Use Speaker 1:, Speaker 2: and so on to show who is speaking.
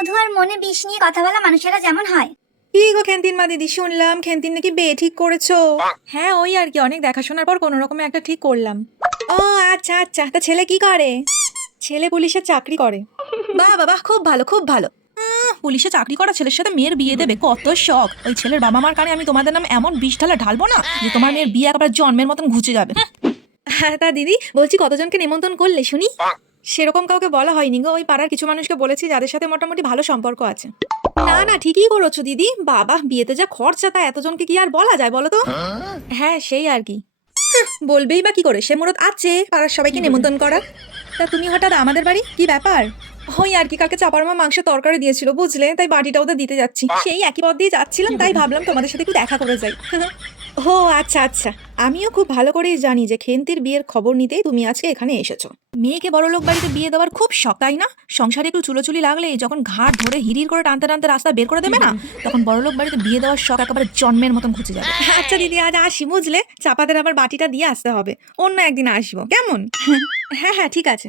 Speaker 1: মধু আর মনে বিষ নিয়ে কথা বলা মানুষেরা যেমন হয়।
Speaker 2: কি গো খেন্তিন মা দিদি শুনলাম খেন্তিন নাকি বিয়ে ঠিক করেছ? হ্যাঁ ওই আর কি অনেক দেখাশোনার পর কোনো রকমে একটা ঠিক করলাম। ও আচ্ছা আচ্ছা তা ছেলে কি করে? ছেলে পুলিশের চাকরি করে। বাহ বাবা খুব ভালো খুব ভালো।
Speaker 3: আহ, পুলিশে চাকরি করা ছেলের সাথে মেয়ের বিয়ে দেবে কত শখ। ওই ছেলের বাবা মার কানে আমি তোমাদের নাম এমন বিষ ঢালা ঢালবো না যে তোমার মেয়ের বিয়ে একবার জন্মের মতন ঘুচে যাবে।
Speaker 2: হ্যাঁ তা দিদি বলছি কতজনকে নিমন্ত্রণ করলে শুনি? সেরকম কাউকে বলা হয়নি গো। ওই পাড়ার কিছু মানুষকে বলেছি যাদের সাথে মোটামুটি ভালো সম্পর্ক আছে। না না, ঠিকই করেছ দিদি। বাবা, বিয়েতে যা খরচা, তা এতজনকে কি আর বলা যায় বলো তো? হ্যাঁ সেই আর কি। বলবেই বা কি করে? সে মুরত আছে, পাড়ার সবাইকে নিমন্ত্রণ করার। তা তুমি হঠাৎ আমাদের বাড়ি? কি ব্যাপার? ওই আর কি, কালকে চাপার মা মাংস তরকারি দিয়েছিল, বুঝলে? তাই বাটিটা ওদের দিতে যাচ্ছি। সেই একই পথ দিয়ে যাচ্ছিলাম, তাই ভাবলাম তোমাদের সাথে একটু দেখা করে যাই। ও আচ্ছা আচ্ছা। আমিও খুব ভালো করেই জানি যে খেন্তির বিয়ের খবর নিতেই তুমি আজকে এখানে এসেছ।
Speaker 3: মেয়েকে বড় লোক বাড়িতে বিয়ে দেওয়ার খুব শখ তাই না? সংসারে একটু চুলোচুলি লাগলে যখন ঘাট ধরে হিরির করে টানতে টানতে রাস্তা বের করে দেবে না তখন বড় লোক বাড়িতে বিয়ে দেওয়ার শখ একেবারে জন্মের মতন ঘুচে যাবে।
Speaker 2: আচ্ছা দিদি আজ আসি বুঝলে? চাপাদের আবার বাটিটা দিয়ে আসতে হবে। অন্য একদিন আসব। কেমন? হ্যাঁ হ্যাঁ ঠিক আছে।